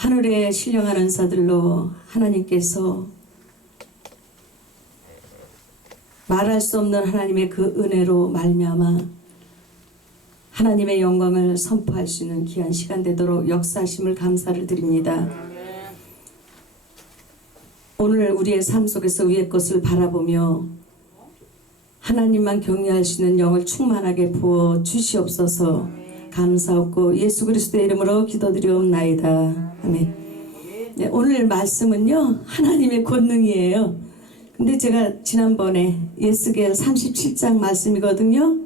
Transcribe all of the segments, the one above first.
하늘에 신령한 은사들로 하나님께서 말할 수 없는 하나님의 그 은혜로 말미암아 하나님의 영광을 선포할 수 있는 귀한 시간 되도록 역사하심을 감사를 드립니다. 오늘 우리의 삶 속에서 위의 것을 바라보며 하나님만 경외할 수 있는 영을 충만하게 부어 주시옵소서. 감사하고 예수 그리스도의 이름으로 기도드리옵나이다. 아멘. 네, 오늘 말씀은요 하나님의 권능이에요. 근데 제가 지난번에 예스겔 37장 말씀이거든요.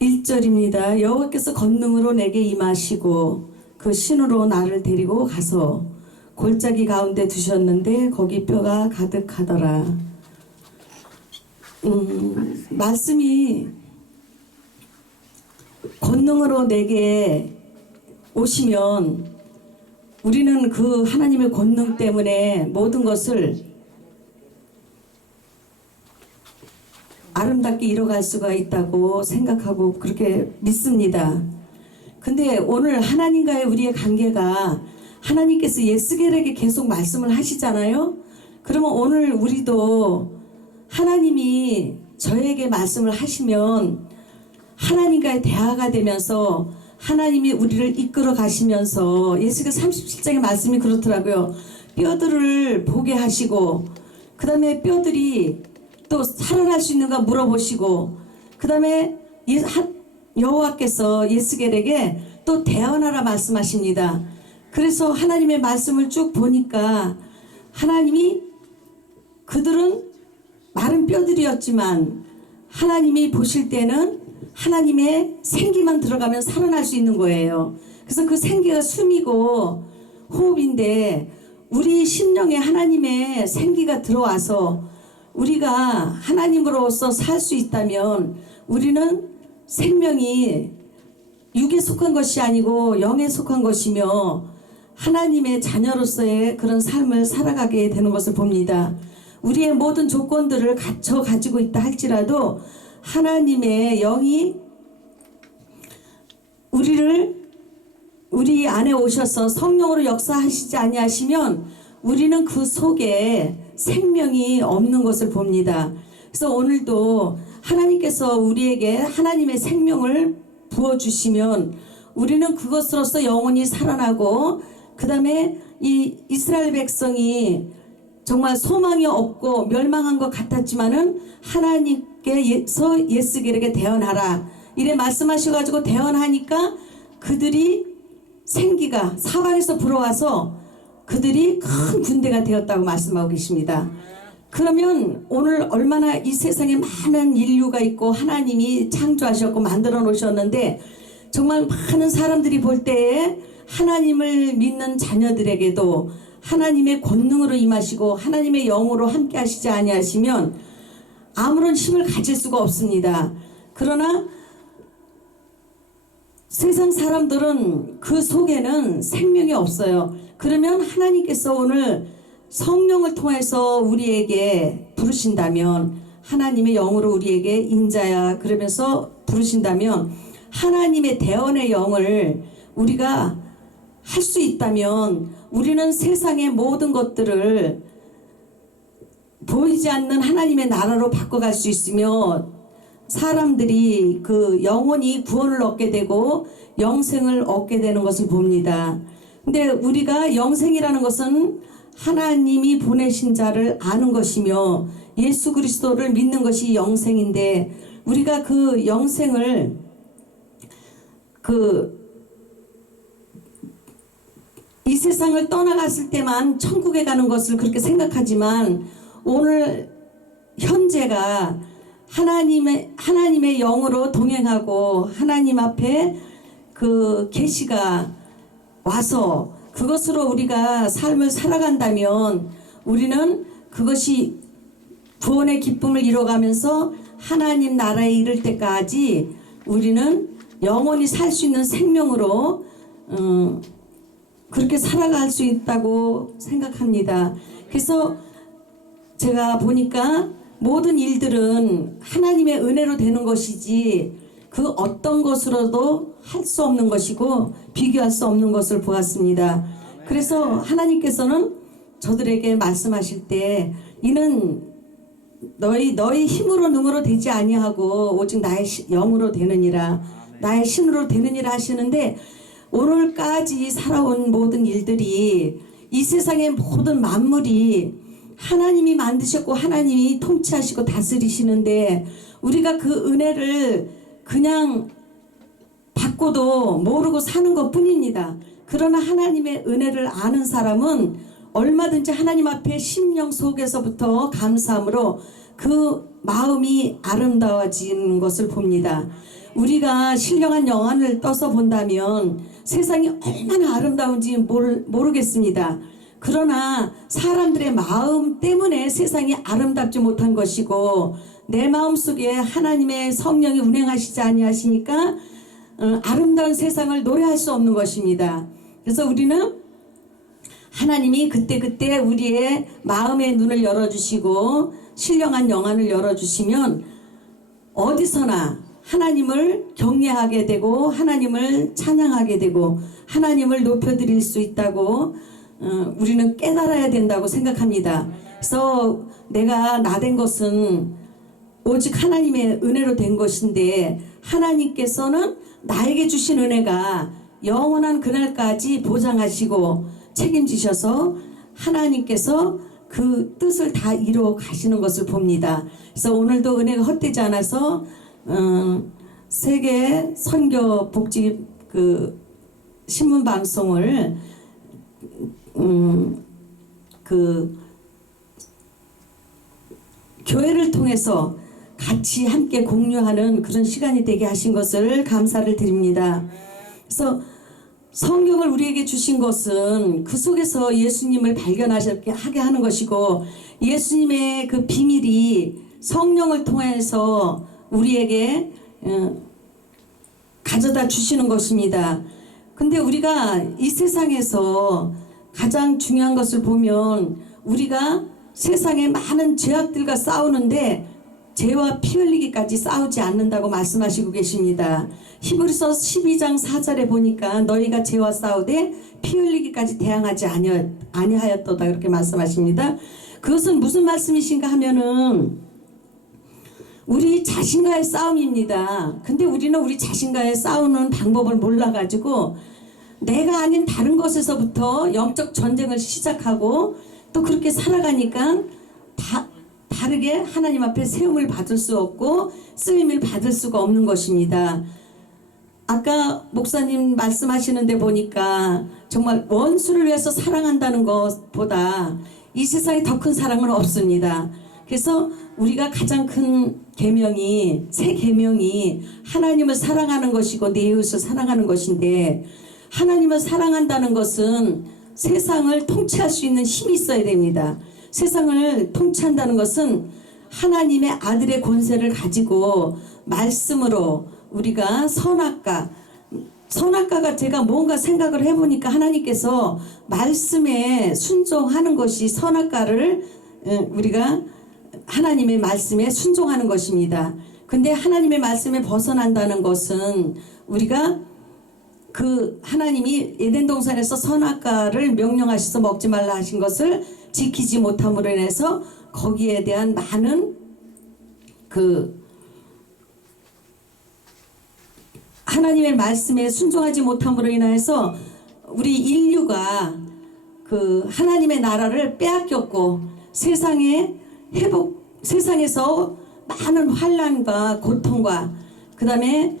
1절입니다. 여호와께서 권능으로 내게 임하시고 그 신으로 나를 데리고 가서 골짜기 가운데 두셨는데 거기 뼈가 가득하더라. 말씀이 권능으로 내게 오시면 우리는 그 하나님의 권능 때문에 모든 것을 아름답게 이뤄갈 수가 있다고 생각하고 그렇게 믿습니다. 근데 오늘 하나님과의 우리의 관계가 하나님께서 예스겔에게 계속 말씀을 하시잖아요. 그러면 오늘 우리도 하나님이 저에게 말씀을 하시면 하나님과의 대화가 되면서 하나님이 우리를 이끌어 가시면서 예수가 37장의 말씀이 그렇더라고요. 뼈들을 보게 하시고 그 다음에 뼈들이 또 살아날 수 있는가 물어보시고 그 다음에 여호와께서 예스겔에게 또 대언하라 말씀하십니다. 그래서 하나님의 말씀을 쭉 보니까 하나님이 그들은 마른 뼈들이었지만 하나님이 보실 때는 하나님의 생기만 들어가면 살아날 수 있는 거예요. 그래서 그 생기가 숨이고 호흡인데 우리 심령에 하나님의 생기가 들어와서 우리가 하나님으로서 살 수 있다면 우리는 생명이 육에 속한 것이 아니고 영에 속한 것이며 하나님의 자녀로서의 그런 삶을 살아가게 되는 것을 봅니다. 우리의 모든 조건들을 갖춰 가지고 있다 할지라도 하나님의 영이 우리 안에 오셔서 성령으로 역사하시지 아니하시면 우리는 그 속에 생명이 없는 것을 봅니다. 그래서 오늘도 하나님께서 우리에게 하나님의 생명을 부어주시면 우리는 그것으로서 영원히 살아나고 그 다음에 이 이스라엘 백성이 정말 소망이 없고 멸망한 것 같았지만은 하나님께서 예스겔에게 대언하라 이래 말씀하셔가지고 대언하니까 그들이 생기가 사방에서 불어와서 그들이 큰 군대가 되었다고 말씀하고 계십니다. 그러면 오늘 얼마나 이 세상에 많은 인류가 있고 하나님이 창조하셨고 만들어 놓으셨는데 정말 많은 사람들이 볼 때에 하나님을 믿는 자녀들에게도 하나님의 권능으로 임하시고 하나님의 영으로 함께 하시지 아니하시면 아무런 힘을 가질 수가 없습니다. 그러나 세상 사람들은 그 속에는 생명이 없어요. 그러면 하나님께서 오늘 성령을 통해서 우리에게 부르신다면 하나님의 영으로 우리에게 인자야 그러면서 부르신다면 하나님의 대언의 영을 우리가 할 수 있다면 우리는 세상의 모든 것들을 보이지 않는 하나님의 나라로 바꿔갈 수 있으며 사람들이 그 영원히 구원을 얻게 되고 영생을 얻게 되는 것을 봅니다. 근데 우리가 영생이라는 것은 하나님이 보내신 자를 아는 것이며 예수 그리스도를 믿는 것이 영생인데 우리가 그 영생을 이 세상을 떠나갔을 때만 천국에 가는 것을 그렇게 생각하지만 오늘 현재가 하나님의 영으로 동행하고 하나님 앞에 그 계시가 와서 그것으로 우리가 삶을 살아간다면 우리는 그것이 구원의 기쁨을 이뤄가면서 하나님 나라에 이를 때까지 우리는 영원히 살 수 있는 생명으로 그렇게 살아갈 수 있다고 생각합니다. 그래서 제가 보니까 모든 일들은 하나님의 은혜로 되는 것이지 그 어떤 것으로도 할 수 없는 것이고 비교할 수 없는 것을 보았습니다. 그래서 하나님께서는 저들에게 말씀하실 때 이는 너희 힘으로 능으로 되지 아니하고 오직 나의 영으로 되느니라, 나의 신으로 되느니라 하시는데, 오늘까지 살아온 모든 일들이, 이 세상의 모든 만물이 하나님이 만드셨고 하나님이 통치하시고 다스리시는데 우리가 그 은혜를 그냥 받고도 모르고 사는 것 뿐입니다. 그러나 하나님의 은혜를 아는 사람은 얼마든지 하나님 앞에 심령 속에서부터 감사함으로 그 마음이 아름다워지는 것을 봅니다. 우리가 신령한 영안을 떠서 본다면 세상이 얼마나 아름다운지 모르겠습니다. 그러나 사람들의 마음 때문에 세상이 아름답지 못한 것이고, 내 마음속에 하나님의 성령이 운행하시지 아니하시니까 아름다운 세상을 노래할 수 없는 것입니다. 그래서 우리는 하나님이 그때그때 우리의 마음의 눈을 열어주시고 신령한 영안을 열어주시면 어디서나 하나님을 경외하게 되고 하나님을 찬양하게 되고 하나님을 높여드릴 수 있다고 우리는 깨달아야 된다고 생각합니다. 그래서 내가 나된 것은 오직 하나님의 은혜로 된 것인데, 하나님께서는 나에게 주신 은혜가 영원한 그날까지 보장하시고 책임지셔서 하나님께서 그 뜻을 다 이루어 가시는 것을 봅니다. 그래서 오늘도 은혜가 헛되지 않아서 세계 선교 복지 그 신문 방송을 그 교회를 통해서 같이 함께 공유하는 그런 시간이 되게 하신 것을 감사를 드립니다. 그래서 성경을 우리에게 주신 것은 그 속에서 예수님을 발견하게 하는 것이고, 예수님의 그 비밀이 성령을 통해서 우리에게 가져다 주시는 것입니다. 근데 우리가 이 세상에서 가장 중요한 것을 보면, 우리가 세상에 많은 죄악들과 싸우는데 죄와 피 흘리기까지 싸우지 않는다고 말씀하시고 계십니다. 히브리서 12장 4절에 보니까 너희가 죄와 싸우되 피 흘리기까지 대항하지 아니하였도다 그렇게 말씀하십니다. 그것은 무슨 말씀이신가 하면은 우리 자신과의 싸움입니다. 근데 우리는 우리 자신과의 싸우는 방법을 몰라가지고 내가 아닌 다른 것에서부터 영적 전쟁을 시작하고 또 그렇게 살아가니까 다르게 하나님 앞에 세움을 받을 수 없고 쓰임을 받을 수가 없는 것입니다. 아까 목사님 말씀하시는데 보니까 정말 원수를 위해서 사랑한다는 것보다 이 세상에 더 큰 사랑은 없습니다. 그래서 우리가 가장 큰 계명이, 새 계명이 하나님을 사랑하는 것이고 내 이웃을 사랑하는 것인데, 하나님을 사랑한다는 것은 세상을 통치할 수 있는 힘이 있어야 됩니다. 세상을 통치한다는 것은 하나님의 아들의 권세를 가지고 말씀으로 우리가 선악과가 제가 뭔가 생각을 해보니까 하나님께서 말씀에 순종하는 것이 선악과를 우리가 하나님의 말씀에 순종하는 것입니다. 근데 하나님의 말씀에 벗어난다는 것은 우리가 그 하나님이 에덴 동산에서 선악과를 명령하셔서 먹지 말라 하신 것을 지키지 못함으로 인해서 거기에 대한 많은 그 하나님의 말씀에 순종하지 못함으로 인해서 우리 인류가 그 하나님의 나라를 빼앗겼고 세상에서 많은 환난과 고통과 그 다음에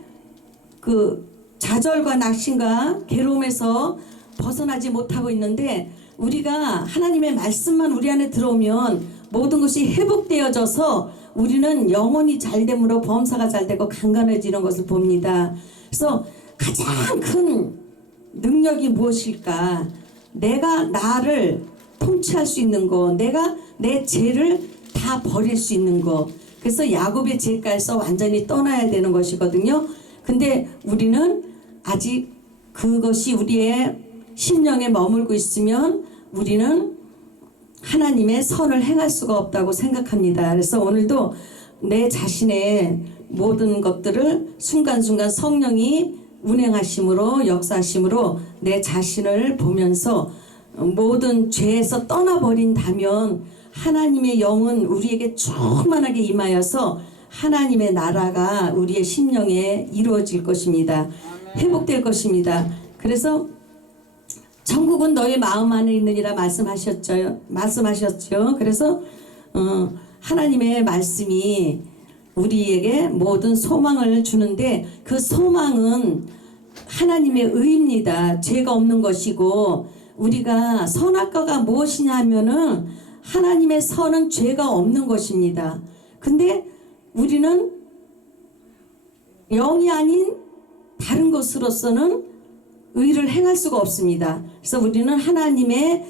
그 좌절과 낙심과 괴로움에서 벗어나지 못하고 있는데, 우리가 하나님의 말씀만 우리 안에 들어오면 모든 것이 회복되어져서 우리는 영혼이 잘됨으로 범사가 잘되고 강건해지는 것을 봅니다. 그래서 가장 큰 능력이 무엇일까? 내가 나를 통치할 수 있는 거, 내가 내 죄를 다 버릴 수 있는 거. 그래서 야곱의 죄가에서 완전히 떠나야 되는 것이거든요. 근데 우리는 아직 그것이 우리의 심령에 머물고 있으면 우리는 하나님의 선을 행할 수가 없다고 생각합니다. 그래서 오늘도 내 자신의 모든 것들을 순간순간 성령이 운행하심으로 역사하심으로 내 자신을 보면서 모든 죄에서 떠나버린다면 하나님의 영은 우리에게 충만하게 임하여서 하나님의 나라가 우리의 심령에 이루어질 것입니다. 회복될 것입니다. 그래서 천국은 너의 마음 안에 있느니라 말씀하셨죠. 그래서 하나님의 말씀이 우리에게 모든 소망을 주는데 그 소망은 하나님의 의입니다. 죄가 없는 것이고 우리가 선악과가 무엇이냐 하면은 하나님의 선은 죄가 없는 것입니다. 근데 우리는 영이 아닌 다른 것으로서는 의를 행할 수가 없습니다. 그래서 우리는 하나님의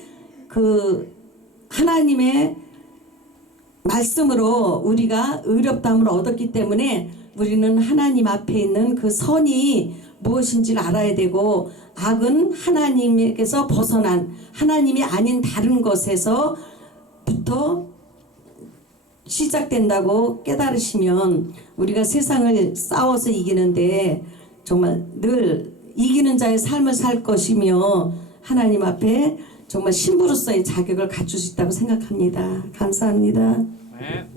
말씀으로 우리가 의롭다함을 얻었기 때문에 우리는 하나님 앞에 있는 그 선이 무엇인지를 알아야 되고 악은 하나님에게서 벗어난 하나님이 아닌 다른 것에서부터 시작된다고 깨달으시면 우리가 세상을 싸워서 이기는데 정말 늘 이기는 자의 삶을 살 것이며 하나님 앞에 정말 신부로서의 자격을 갖출 수 있다고 생각합니다. 감사합니다. 네.